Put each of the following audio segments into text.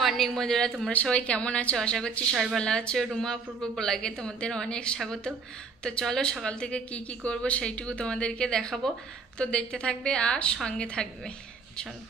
Morning বন্ধুরা, তোমরা সবাই কেমন আছো? আশা করছি সবাই ভালো আছো। রুমা অপূর্ব ব্লগে তোমাদের অনেক স্বাগত। তো চলো সকাল থেকে কি কি করব সেইটুকু তোমাদেরকে দেখাবো, তো দেখতে থাকবে আর সঙ্গে থাকবে। চলো।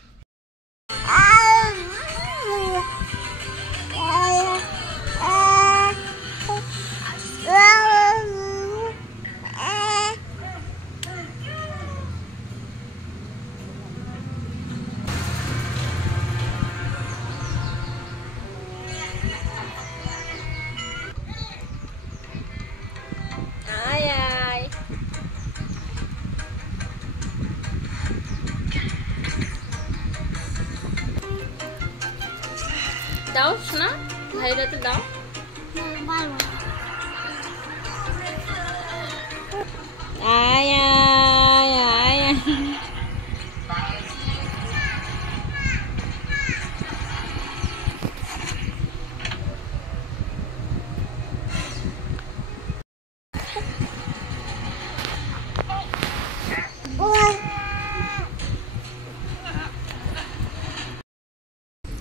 দাও শোনা, ভাইরাতে দাও। আয় আয় আয়।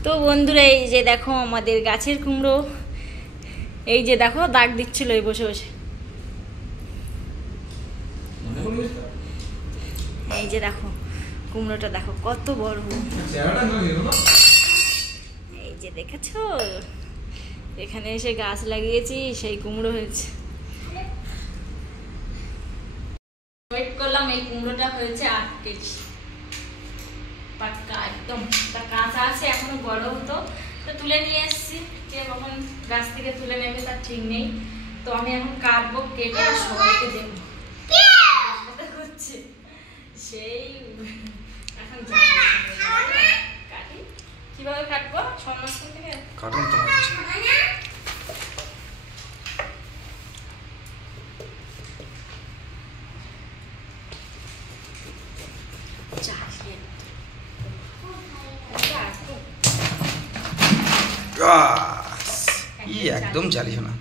তো বন্ধুরা, এই যে দেখো আমাদের গাছের কুমড়ো, এই যে দেখো দাগ দিচ্ছিল এই বসে বসে। এই যে দেখো কুমড়োটা দেখো কত বড়, এই যে দেখেছো, এখানে এসে গাছ লাগিয়েছি সেই কুমড়ো হয়েছে। ওয়েট করলাম, এই কুমড়োটা হয়েছে 8 কেজি পাক্কা একদম। কাঁচা আছে, এখনো বড় হতো, তো তুলে নিয়ে এসেছি। কে কখন গাছ থেকে তুলে নেবে তার ঠিক নেই। তো আমি এখন কাটবো, কেটে সবাইকে দেবো। সেই এখন কাটি কিভাবে কাটবো সমস্ত থেকে কাটুন তোমার একদম জ্বালিও না।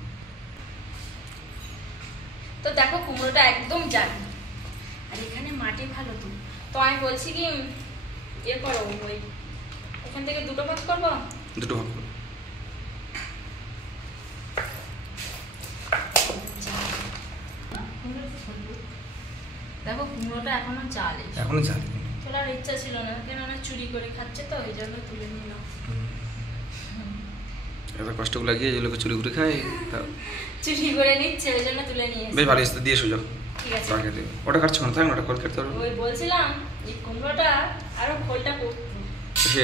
তো দেখো কুমড়োটা একদম জ্বালি, আর এখানে মাটি ভালো। তো আমি বলছি কি ইয়ে করো, ওই এখান থেকে দুটো ভাগ করবো। দুটো ভাগ করবো। দেখো কুমড়োটা এখনো জ্বালে, এখনো জ্বালে। তোলার ইচ্ছা ছিল না, কেন চুরি করে খাচ্ছে, তো ওই জন্য তুলে নিলাম। এত কষ্ট লাগিয়ে যেগুলোকে চুরি করে খায়, চুরি করে নিচ্ছে ওই জন্য তুলে নিয়ে বেশ ভালো এসে দিয়ে সোজা। ঠিক আছে, ওটা কাটছো না, থাক না, ওটা খোল কাটতে পারবো। ওই বলছিলাম এই কুমড়োটা আরো খোলটা সে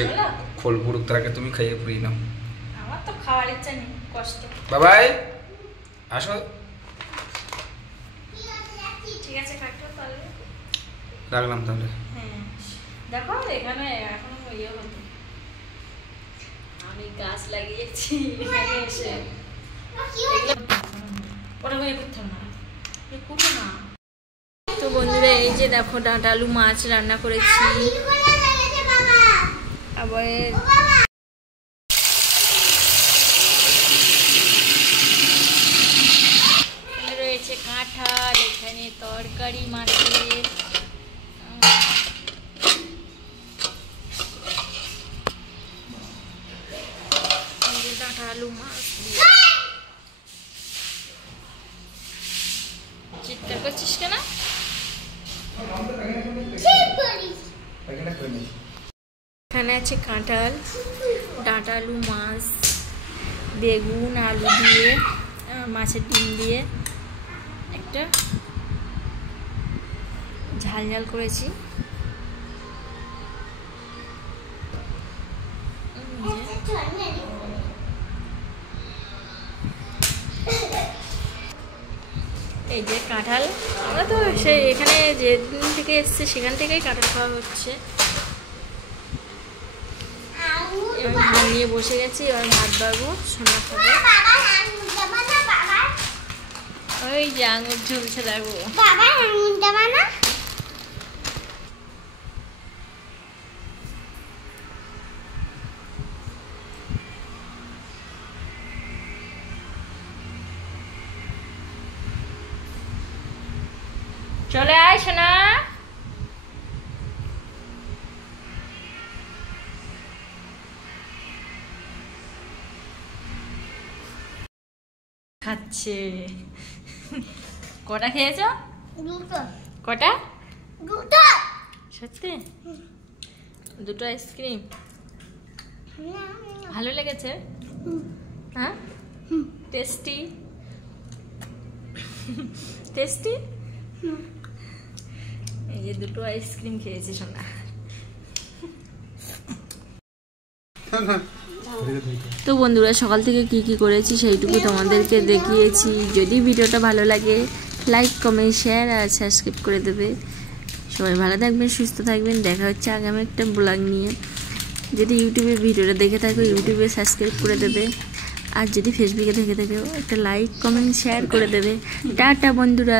খোল পুরুক, তার আগে তুমি খাইয়ে পুরিয়ে নাও। আমার তো খাওয়ার ইচ্ছা নেই, কষ্ট। বাবাই আসো। ঠিক আছে কাটো তাহলে, রাখলাম তাহলে। হ্যাঁ দেখো এখানে এখনো ইয়ে হতো, আমি গাছ লাগিয়েছি এখানে এসে। ওটা ইয়ে করতে না, করবো না। তো বন্ধুরা, এই যে দেখো ডাঁটা আলু মাছ রান্না করেছি। আবার রয়েছে কাঁঠাল, এখানে তরকারি মাছের, ডাঁটা আলু মাছ। চিৎকার করছিস কেন? এখানে আছে কাঁঠাল, ডাঁটা আলু মাছ, বেগুন আলু দিয়ে, মাছের ডিম দিয়ে একটা ঝাল ঝাল করেছি। এই যে কাঁঠাল, আমরা তো সেই এখানে যেদিন থেকে এসছে সেখান থেকেই কাঁঠাল খাওয়া হচ্ছে। এবার ভাত নিয়ে বসে গেছি, এবার ভাত বাড়বো, সোনা খাবে। ওই যে আঙুর ঝুলছে দেখো। চলে আয় সোনা। খাচ্ছে। কটা খেয়েছ? দুটো কটা? দুটো সত্যি? দুটো আইসক্রিম ভালো লেগেছে? হ্যাঁ, টেস্টি টেস্টি। এই যে দুটো আইসক্রিম খেয়েছি সোনা। তো বন্ধুরা, সকাল থেকে কি কি করেছি সেইটুকু তোমাদেরকে দেখিয়েছি। যদি ভিডিওটা ভালো লাগে লাইক কমেন্ট শেয়ার আর সাবস্ক্রাইব করে দেবে। সবাই ভালো থাকবেন, সুস্থ থাকবেন। দেখা হচ্ছে আগামী একটা ব্লগ নিয়ে। যদি ইউটিউবে ভিডিওটা দেখে থাকো ইউটিউবে সাবস্ক্রাইব করে দেবে, আর যদি ফেসবুকে দেখে থাকো একটা লাইক কমেন্ট শেয়ার করে দেবে। টাটা বন্ধুরা।